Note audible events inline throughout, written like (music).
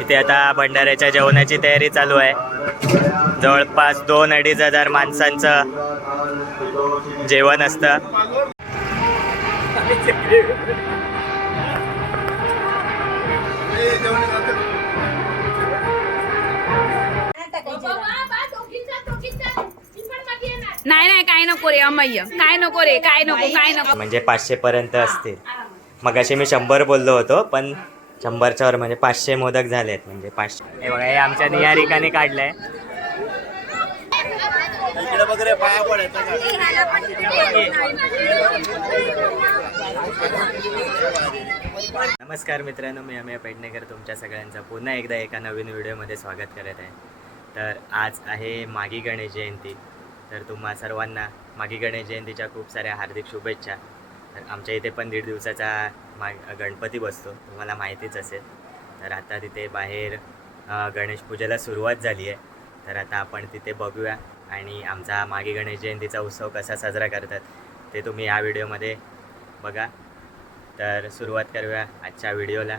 इथे आता भंडाऱ्याच्या जेवणाची तयारी चालू आहे. जवळपास दोन अडीच हजार माणसांचं जेवण असतं. नाही नाही काय नको रे अमय्य. काय नको रे काय नको काय नको. म्हणजे पाचशे पर्यंत असतील. मग असे मी शंभर बोललो होतो पण शंभरच्या वर म्हणजे पाचशे मोदक झालेत म्हणजे पाचशे. हे बघा हे आमच्या निहारिकाने काढलंय. नमस्कार मित्रांनो मी अमेय पेडणेकर तुमच्या सगळ्यांचं पुन्हा एकदा एका नवीन व्हिडिओमध्ये स्वागत करत आहे. तर आज आहे मागी गणेश जयंती. तर तुम्हा सर्वांना मागी गणेश जयंतीच्या खूप साऱ्या हार्दिक शुभेच्छा. तर आमच्या इथे पण दीड दिवसाचा मा गणपती बसतो तुम्हाला माहितीच असेल. तर आता तिथे बाहेर गणेश पूजेला सुरुवात झाली आहे. तर आता आपण तिथे बघूया आणि आमचा मागे गणेश जयंतीचा उत्सव कसा साजरा करतात ते तुम्ही या व्हिडिओमध्ये बघा. तर सुरुवात करूया आजच्या व्हिडिओला.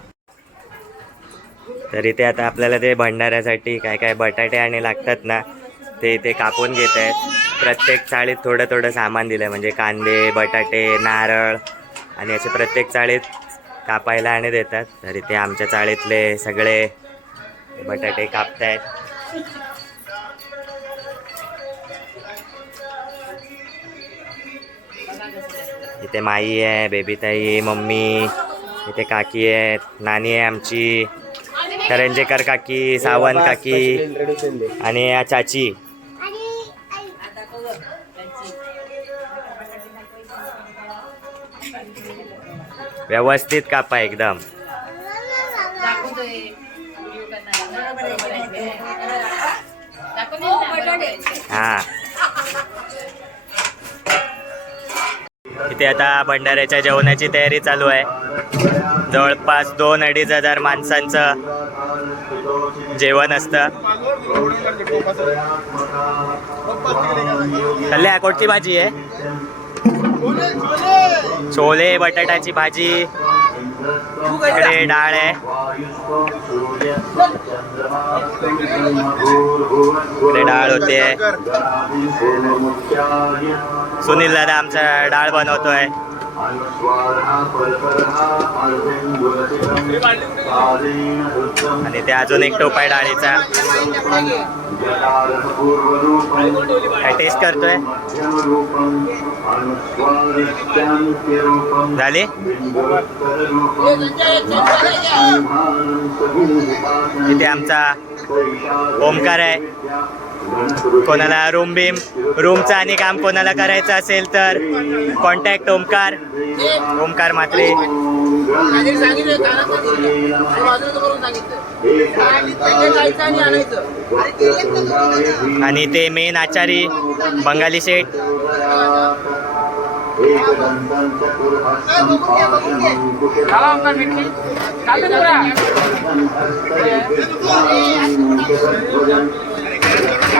तर इथे आता आपल्याला ते भंडाऱ्यासाठी काय काय बटाटे आणि लागतात ना ते इथे कापून घेत आहेत. प्रत्येक चाळीत थोडं थोडं सामान दिलं आहे म्हणजे कांदे बटाटे नारळ आणि असे प्रत्येक चाळीत कापायला आणि देतात. तर इथे आमच्या चाळीतले सगळे बटाटे कापतायत. इथे माई आहे बेबीताई मम्मी इथे काकी आहेत नानी आहे आमची. करंजेकर काकी सावंत काकी आणि या चाची. व्यवस्थित कापा एकदम. हा. इथे आता भंडाऱ्याच्या जेवणाची तयारी चालू आहे. जवळपास दोन अडीच हजार माणसांचं जेवण असतं. कल्ल्या कोणती भाजी आहे? छोले बटाट्याची भाजी इकडे डाळ आहे. इकडे डाळ होते. सुनील दादा आमचा डाळ बनवतोय. आणि ते अजून एक टोप आहे डाळीचा. काय टेस्ट करतोय? झाली? इथे आमचा ओमकार आहे. कोणाला रूम बीम रूमचं आणि काम कोणाला करायचं असेल तर कॉन्टॅक्ट ओमकार. ओमकार मात्रे आणि ते मेन आचारी बंगाली शेठ.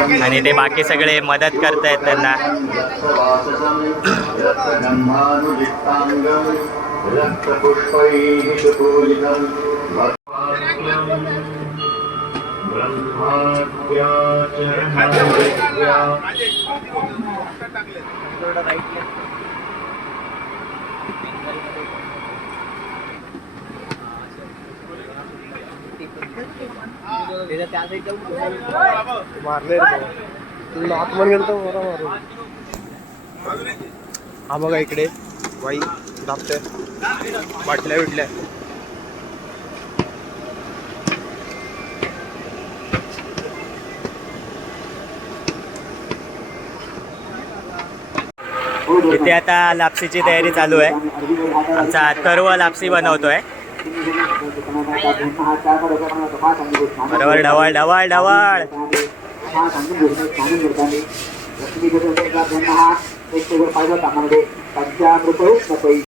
आणि ते बाकी सगळे मदत करतायत त्यांना. मारले तुला आतमध्ये गेलो बरा मारून हा बघा इकडे बाई दाबते. बाटल्या बिटल्या इथे आता लापसीची तयारी चालू आहे. आमचा तर्व लापसी बनवतोय. बरोबर ढवळ ढवळ ढवळ. पंचामृत ते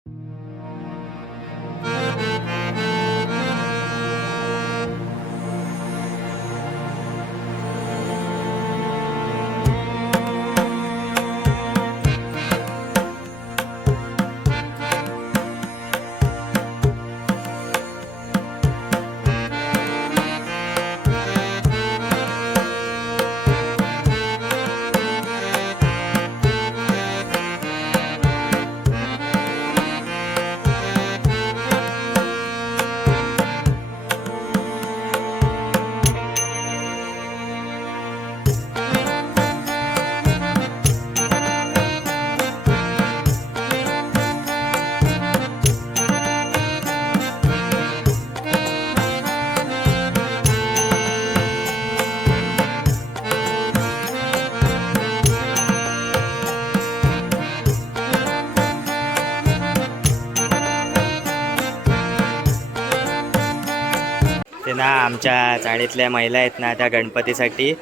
आमच्या चाळीतल्या महिला आहेत ना त्या गणपतीसाठी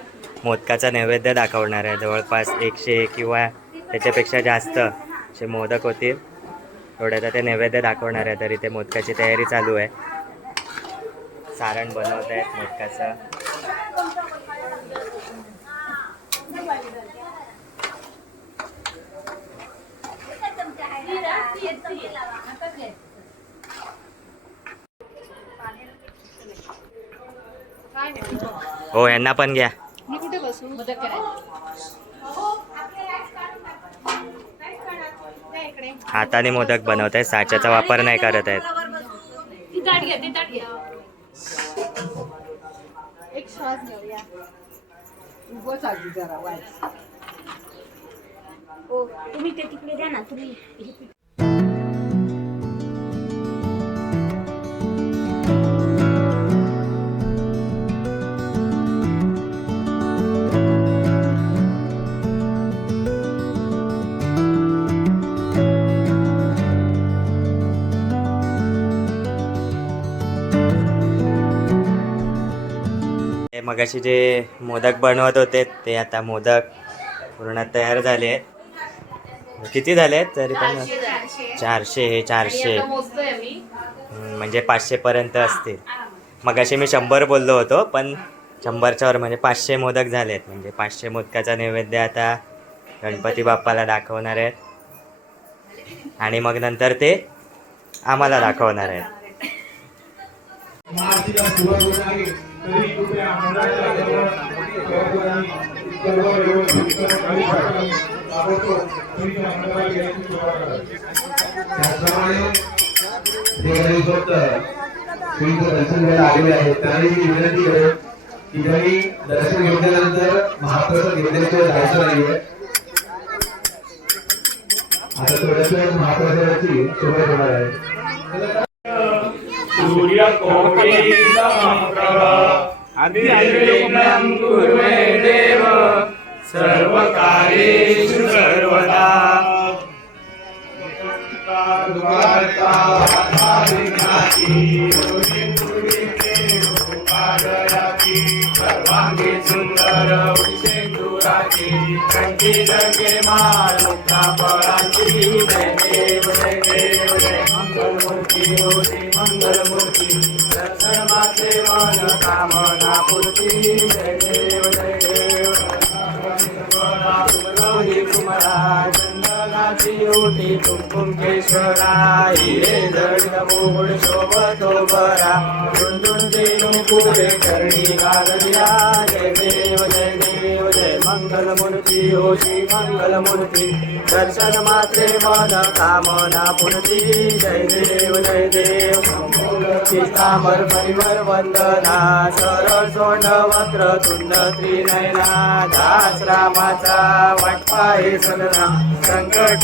मोदकाचा नैवेद्य दाखवणार आहे. जवळपास एकशे किंवा त्याच्यापेक्षा जास्त असे मोदक होतील. थोड्याचा ते नैवेद्य दाखवणार आहे तरी ते मोदकाची तयारी चालू आहे. सारण बनवत आहेत मोदकाचं. हो यांना पण घ्या. मी कुठे बसू? मदत करायची हाताने मोदक बनवत आहेत साच्याचा वापर नाही करत आहेत. हो तुम्ही ते तिकडे द्या ना तुम्ही मगाशी जे मोदक बनवत होते ते आता मोदक पूर्ण तयार झाले आहेत. किती झाले आहेत? तरी पण चारशे हे चारशे. म्हणजे पाचशे पर्यंत असतील. मगाशी मी शंभर बोललो होतो पण शंभरच्या वर म्हणजे पाचशे मोदक झालेत म्हणजे पाचशे मोदकाचा नैवेद्य आता गणपती बाप्पाला दाखवणार आहेत. आणि मग नंतर ते आम्हाला दाखवणार आहेत. त्याचप्रमाणे देवळीसोबत श्रीचं दर्शन घ्यायला आलेले आहेत त्यांनी मी विनंती करेन की त्यांनी दर्शन घेतल्यानंतर महाप्रसाद घेतल्याशिवाय जायचं नाहीये. आता थोड्याच महाप्रसादाची सुरुवात होणार आहे. सूर्य कोटी अभिनम कुर्मे देव सर्व कार्येषु सर्वदा दुर्गा सर्वांगी सुंदर शेंदुराची कंठी लगे मालुका फळाची देव देव मंगलमूर्ती होती मंगलमूर्ती दर्शन माते मन कामना पूर्ती देव देव कुमरा त्रियुटी कुंकेश्वरा हिरे जड बरा. मृदुंदिनु पुरे करणी गालया जय देव जय देव जय मंगल मूर्ती ओशी मंगल मूर्ती दर्शन मात्रे मन कामना पूर्ती. जय देव जय देव सीतामर परिवर वंदना. सरळ सोंड वस्त्र तुंड त्रिनयना. दास रामाचा वाटपा हे सदना. संकट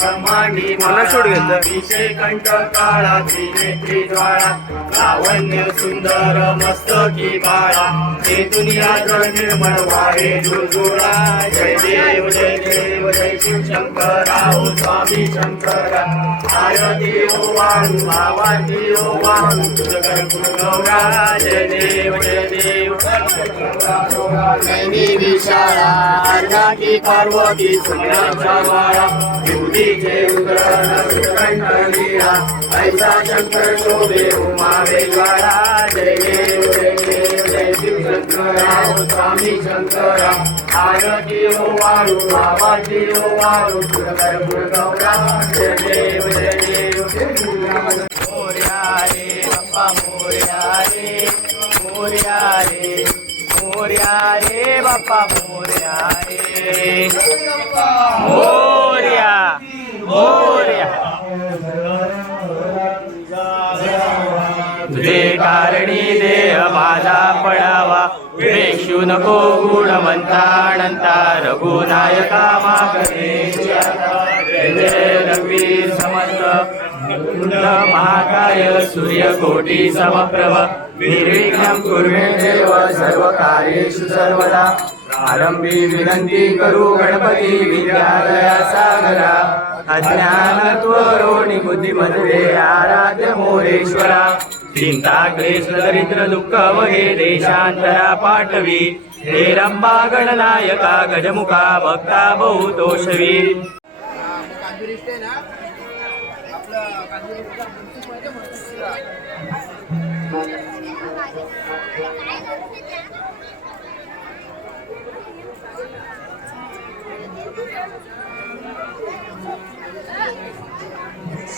ब्रह्मांडी विषय कंठ काळा त्रिनेत्री ज्वाळा लावण्य सुंदर मस्तकी बाळा. ते दुनियाच निर्मळ वारे जुळजुळा. जय देव जय देव जय शिव शंकरा ओ स्वामी शंकरा. आरती ओ वाळू भावाची ओ वाळू. तुझकर गौरा जय देव जय देव. नैनी विशाळा पार्वती सुंदरचा वाळा युधीचे ऐसा शंकर शोभे जय देव जय शिव शंकरा स्वामी शंकरा. आरती ओ वाळू ओ वाळू जय देव जय देव. मोर्या रे बाप्पा मोर्या रे. मोर्या रे. मोर्या रे बाप्पा मोर्या रे. मोर्या मोर्या. तुझे कारणी देह माझा पडावा. प्रेक्षू नको गुण म्हणता अनंता रघुनायका मागणे जय जय रघुवीर समर्थ महाकाय सूर्यकोटी समप्रभ। निर्विघ्नं कुर्मे देव सर्व कार्येषु सर्वदा। आरंभी विनंती करू गणपती विद्यालया सागरा। अज्ञानत्वरोणि बुद्धिमत्वे आराध्य मोरेश्वरा। चिंता क्लेश दरिद्र दुःख वगे देशांतरा पाठवी। हे रंबा गणनायका गजमुखा भक्ता बहुतोषवी।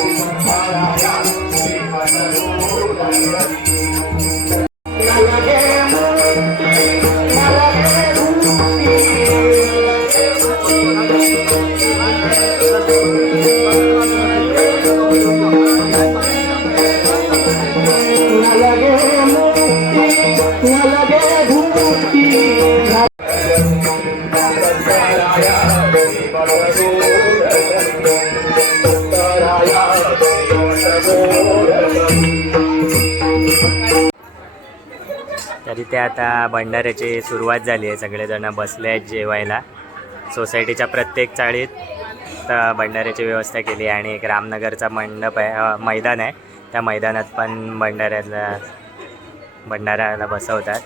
तरी ते आता भंडाऱ्याची सुरुवात झाली आहे. सगळेजण बसले आहेत जेवायला. सोसायटीच्या प्रत्येक चाळीत आता भंडाऱ्याची व्यवस्था केली आहे आणि एक रामनगरचा मंडप आहे. मैदान आहे. त्या मैदानात पण भंडाऱ्याला भंडाऱ्याला बसवतात.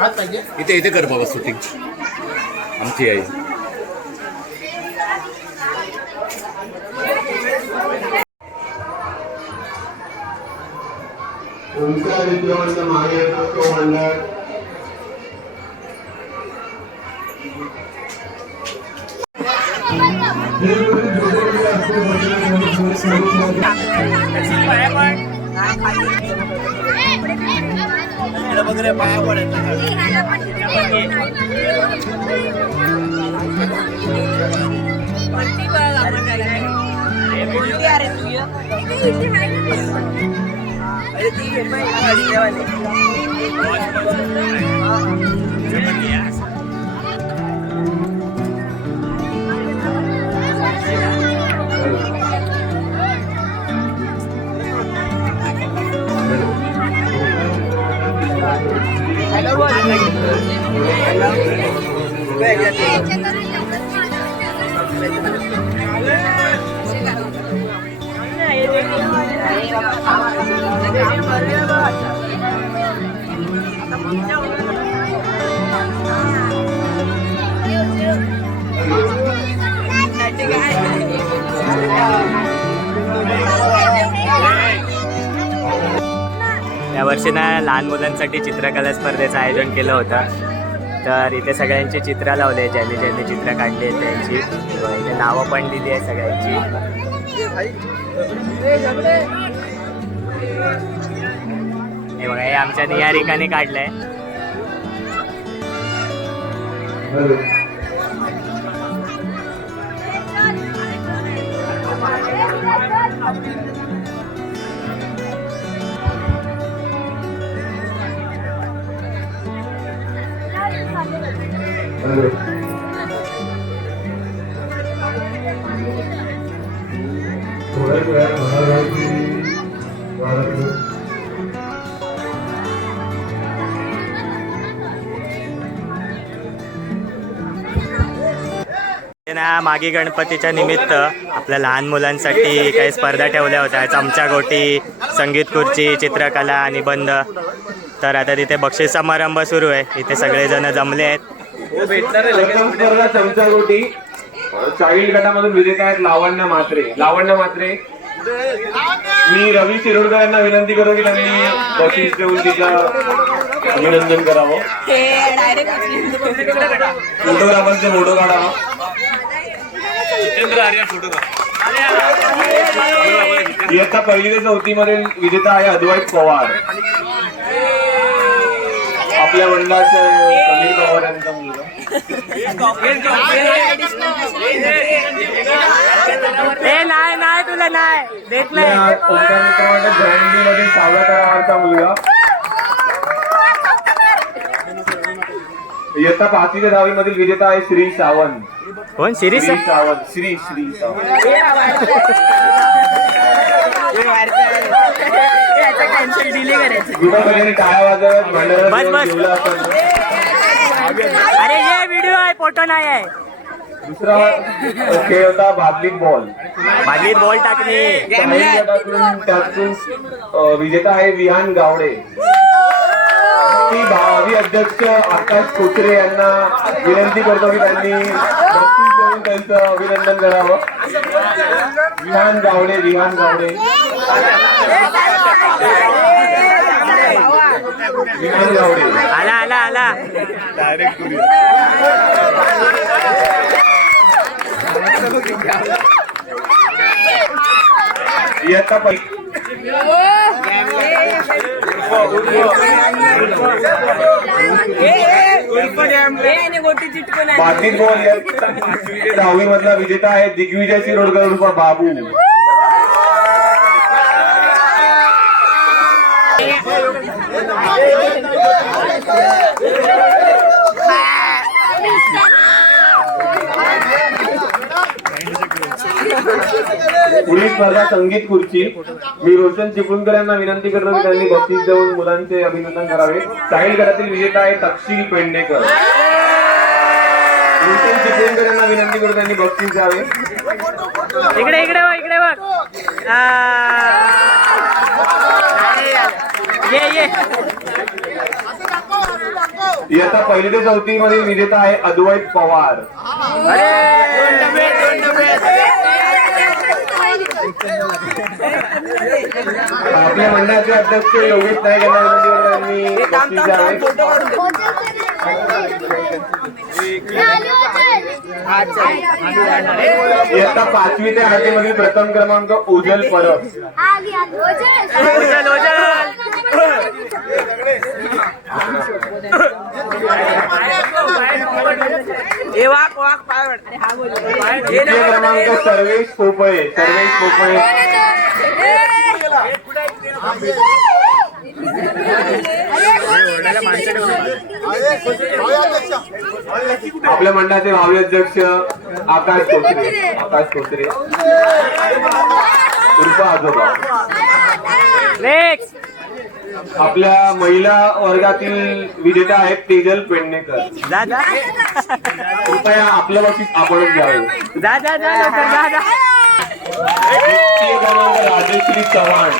इथे इथे कर बाबा शूटिंग आमची आई. ओंकार विद्यावंत महाराष्ट्र मंडळ. काय खाली यावर्षी ना लहान मुलांसाठी चित्रकला स्पर्धेचं आयोजन केलं होतं. तर इथे सगळ्यांची चित्र लावले ज्यांनी ज्यांनी चित्र काढली आहेत त्यांची. इथे नावं पण दिली आहे सगळ्यांची. हे बघा हे आमच्या निहारिकाने काढलंय. थोड्याच वेळात होणार की वाढत ते ना मागे गणपतीच्या निमित्त आपल्या लहान मुलांसाठी काही स्पर्धा ठेवल्या होत्या. चमचा गोटी संगीत खुर्ची चित्रकला निबंध तर आता तिथे बक्षीस समारंभ सुरू आहे. इथे सगळेजण जमले आहेत. स्पर्धा चमचागोटी चाइल्ड गटामधून विजेता आहेत लावण्य मात्रे लावण्य मात्रे मी रवी शिरोडकर यांना विनंती करतो की त्यांनी बक्षीस देऊन तिचं अभिनंदन करावं. फोटोग्राफरचे फोटो काढावा इयत्ता पहिली ते चौथी मधील विजेता आहे अद्वैत पवार. आपल्या मंडळाचे समीर पवार यांचा मुलगा ए नाही नाही तुला नाही. क्रमांक ब्रँडी मधील सहाव्या क्रमांकाचा मुलगा? इयत्ता पाचवी ते दहावी मधील विजेता आहे श्री सावंत. कोण? श्री सावंत. श्री श्री सावंत. बस, बस. जेवलं असेल अरे हे व्हिडिओ आहे फोटो नाही आहे. दुसरा खेळ होता बादलीत बॉल बादलीत बॉल टाकणे त्यातून विजेता आहे विहान गावडे. मी भावी अध्यक्ष आकाश कोचरे यांना विनंती करतो की त्यांनी त्यांचं अभिनंदन करावं. विहान गावडे विहान गावडे. विहान गावडे. आला आला आला. इयत्ता पहिली बादलीत बॉल दहावी मधला विजेता आहे दिग्विजय शिरोडकर उर्फ बाबू Yeah. (laughs) पुढील स्पर्धा संगीत खुर्ची. मी रोशन चिपळूणकर यांना विनंती करतो की त्यांनी बक्षीस देऊन मुलांचे अभिनंदन करावे. चाइल्ड गटातील विजेता आहे तक्षिल पेंडेकर. रोशन चिपळूणकर यांना विनंती करतो त्यांनी बक्षीस द्यावे. इकडे इकडे बघ इकडे बघ. ये ये. इयत्ता पहिली ते चौथी मधील विजेता आहे अद्वैत पवार. आपल्या मंडळाचे अध्यक्ष योगेश नाईक यांना इयत्ता पाचवी ते आठवी मधील प्रथम क्रमांक उजल परब. क्रमांक सर्वेश पोपळे सर्वेश पोपळे आपल्या मंडळाचे भावी अध्यक्ष आकाश कोसरे आकाश कोसरे उर्फ आजोबा आपल्या महिला वर्गातील विजेता आहेत तेजल पेडणेकर. कृपया आपलं बक्षीस आपणच घ्यावे राजश्री चव्हाण.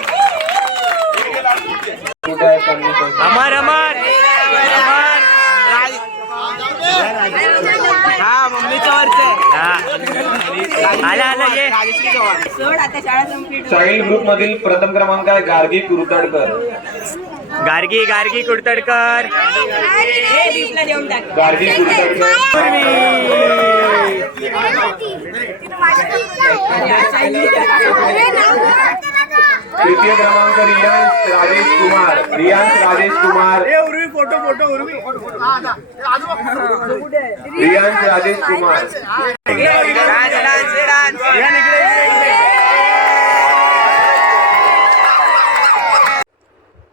अमर अमर हा मम्मीच्या आला आला ये चाइल्ड ग्रुप मधील प्रथम क्रमांक आहे गार्गी कुरतडकर. गार्गी गार्गी कुडतडकर गार्गी कुरतडकर. तृतीय क्रमांक रियांश राजेश कुमार रियांश राजेश कुमार रियांश राजेश कुमार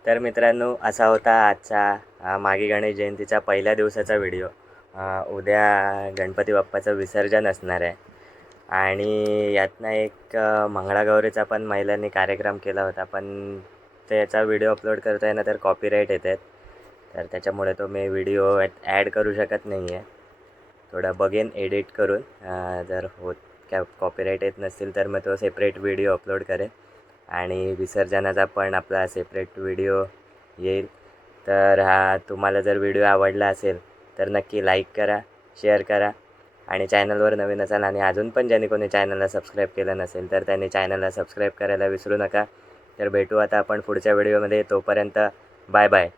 तर मित्रांनो असा होता आजचा मागी गणेश जयंतीचा पहिल्या दिवसाचा व्हिडिओ. उद्या गणपती बाप्पाचं विसर्जन असणार आहे. आणि यातनं एक मंगळागौरीचा पण महिलांनी कार्यक्रम केला होता पण त्याचा व्हिडिओ अपलोड करता येणं तर कॉपीराईट येतात तर त्याच्यामुळे तो मी व्हिडिओ ॲड करू शकत नाही आहे थोडा बघेन एडिट करून. जर होत कॅ कॉपीराईट येत नसतील तर मग तो सेपरेट व्हिडिओ अपलोड करेन. आणि विसर्जनाचा पण आपला सेपरेट व्हिडिओ येईल. तर हा तुम्हाला जर व्हिडिओ आवडला असेल तर नक्की लाईक करा शेअर करा. आणि चॅनलवर नवीन असाल आणि अजून पण ज्यांनी कोणी चॅनलला सबस्क्राईब केलं नसेल तर त्यांनी चॅनलला सबस्क्राईब करायला विसरू नका. तर भेटू आता आपण पुढच्या व्हिडिओमध्ये तोपर्यंत बाय बाय